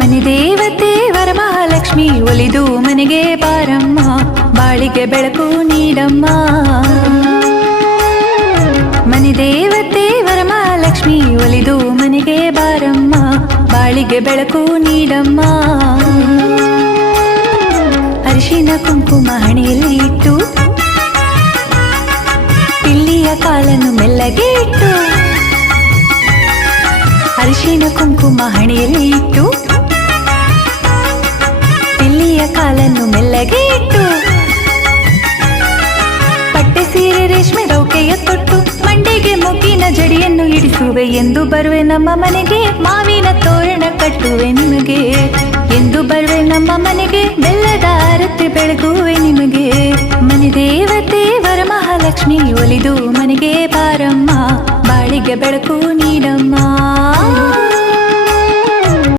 ಮನೆ ದೇವತೆ ವರಮಹಾಲಕ್ಷ್ಮಿ ಒಲಿದು ಮನೆಗೆ ಬಾರಮ್ಮ, ಬಾಳಿಗೆ ಬೆಳಕು ನೀಡಮ್ಮ. ಮನೆ ದೇವತೆ ವರಮಹಾಲಕ್ಷ್ಮಿ ಒಲಿದು ಮನೆಗೆ ಬಾರಮ್ಮ, ಬಾಳಿಗೆ ಬೆಳಕು ನೀಡಮ್ಮ. ಅರಿಶಿನ ಕುಂಕುಮ ಹಣೆಯಲ್ಲಿ ಇಟ್ಟು ಪಿಲ್ಲಿಯ ಕಾಲನ್ನು ಮೆಲ್ಲಗೆ ಇಟ್ಟು, ಅರಿಶಿನ ಕುಂಕುಮ ಹಣೆಯಲ್ಲಿ ಇಟ್ಟು ಪಿಲ್ಲಿಯ ಕಾಲನ್ನು ಮೆಲ್ಲಗೆ ಇಟ್ಟು, ಪಟ್ಟೆ ಸೀರೆ ರೇಷ್ಮೆ ರೌಕೆಯ ತೊಟ್ಟು ಮಂಡಿಗೆ ಮೊಗ್ಗಿನ ಜಡಿಯನ್ನು ಇಡಿಸುವೆ ಎಂದು ಬರುವೆ ನಮ್ಮ ಮನೆಗೆ, ಮಾವಿನ ತೋರಣ ಕಟ್ಟುವೆ ನಿಮಗೆ ಎಂದು ಬರುವೆ ನಮ್ಮ ಮನೆಗೆ, ಬೆಲ್ಲದ ಆರತಿ ಬೆಳಗುವೆ ನಿಮಗೆ. ಮನೆ ದೇವತೆ ವರಮಹಾಲಕ್ಷ್ಮಿ ಒಲಿದು ಮನೆಗೆ ಬಾರಮ್ಮ, ಬಾಳಿಗೆ ಬೆಳಕು